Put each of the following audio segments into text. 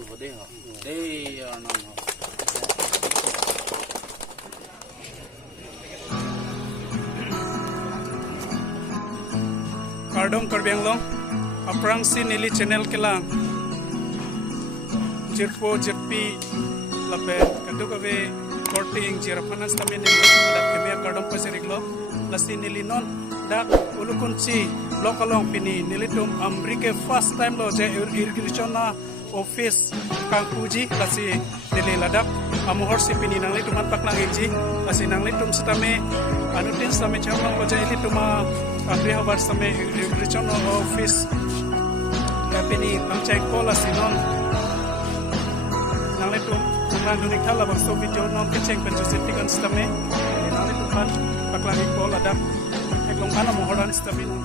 non vô đây hả? Đây non hả? Kardong Karbiang Long, aprang si nili channel kelang. Jirpo jirpi lape kaduk ave korting jirapanas tamin nilo ada kemia kardong pasiriglo lasi nili non dak ulukunci lokalong pini nilitum amrike first time lo je irrigation na office kang puji lasi nili ladak amuhor si pini nang litum anpak nang inji lasi nang litum setame anutin same chamang lo je lituma Abri habar same irrigation office kapini pangcek pola sinon nang letu nang dunik thala bang so video non keceng penjusiti kan stame nang letu kan paklagi pola dak eklong kana mohoran stame non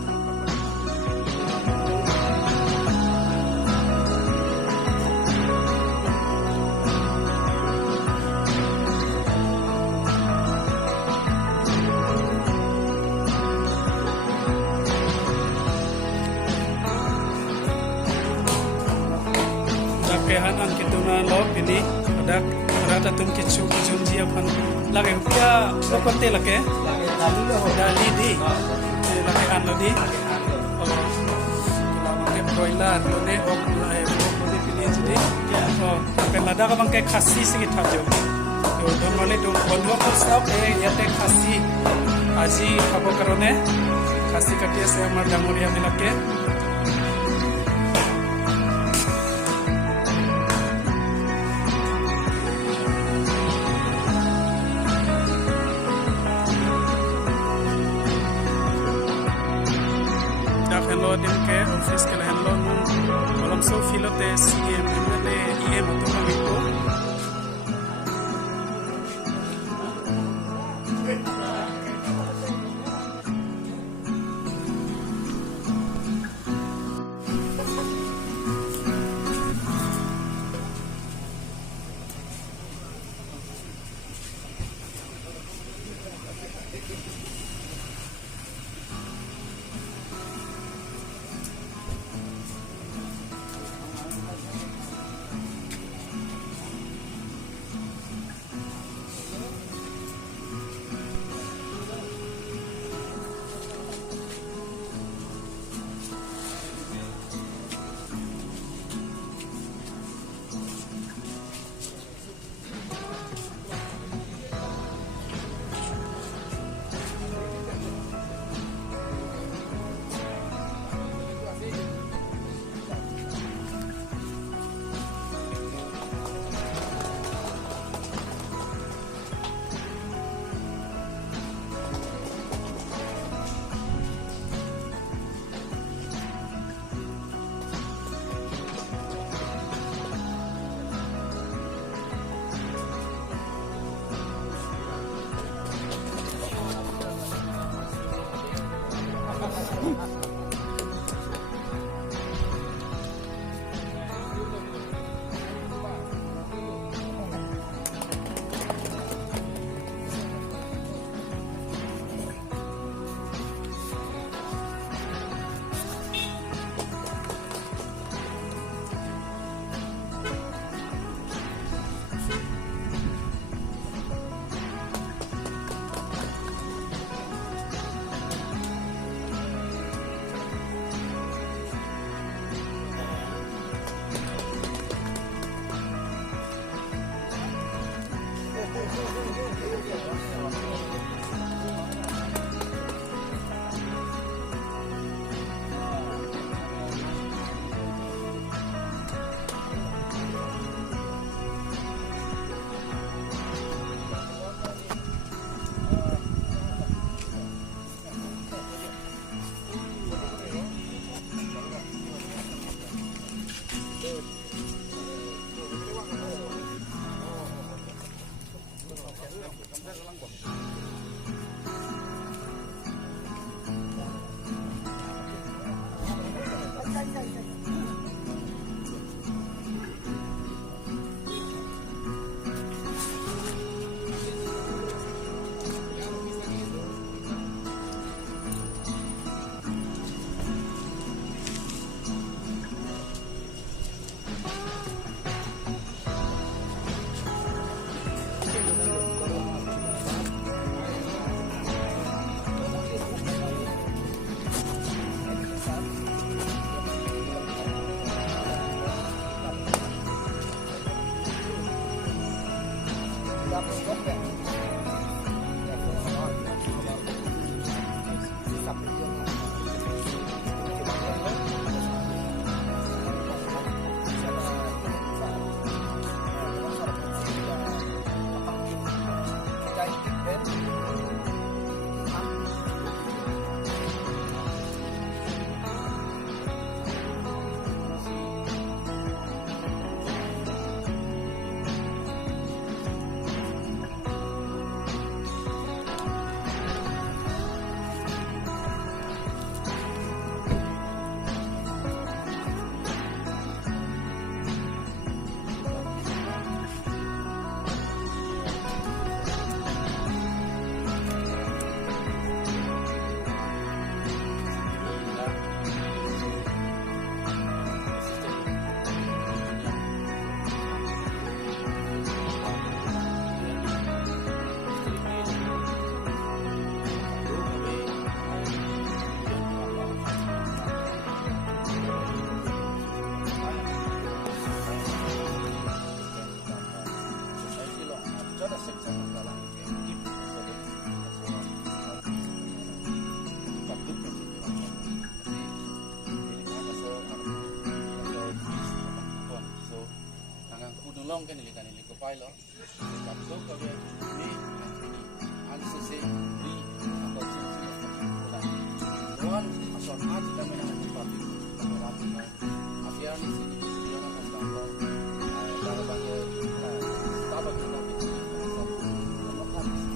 kehanan kituna log ini ada rata tum kichu junji apan lage pia lokonte lage dali di lage an lodi lage broiler lode ok lai lode pilih jadi pelada ka bang ke khasi sigi thajo to donmale to bondho ko sab yate khasi aji khabo karone khasi katia se amar damoria milake hello din ke office ke hello malam so filote CM mele IM to mangito kolom ke nili kanili ko pailo kapto kabe ni agsese ni ako Tuhan asal hati kami nak berpati berpati akhirnya di sini dia nak membangun dalam bangsa staba kita itu lepas bangsa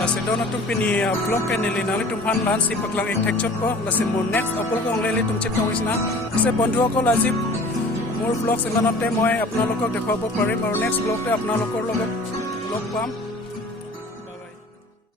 Lasi dona tum pini blog ke nili nali tum han lan si paklang ek tek chot ko lasi mo next apol ko ngleli tum chet tong isna se bondhu ko lazib মোৰ ব্লগ চেনেলতে মই আপোনালোকক দেখুৱাব পাৰিম আৰু নেক্সট ব্লগতে আপোনালোকৰ লগত লগ পাম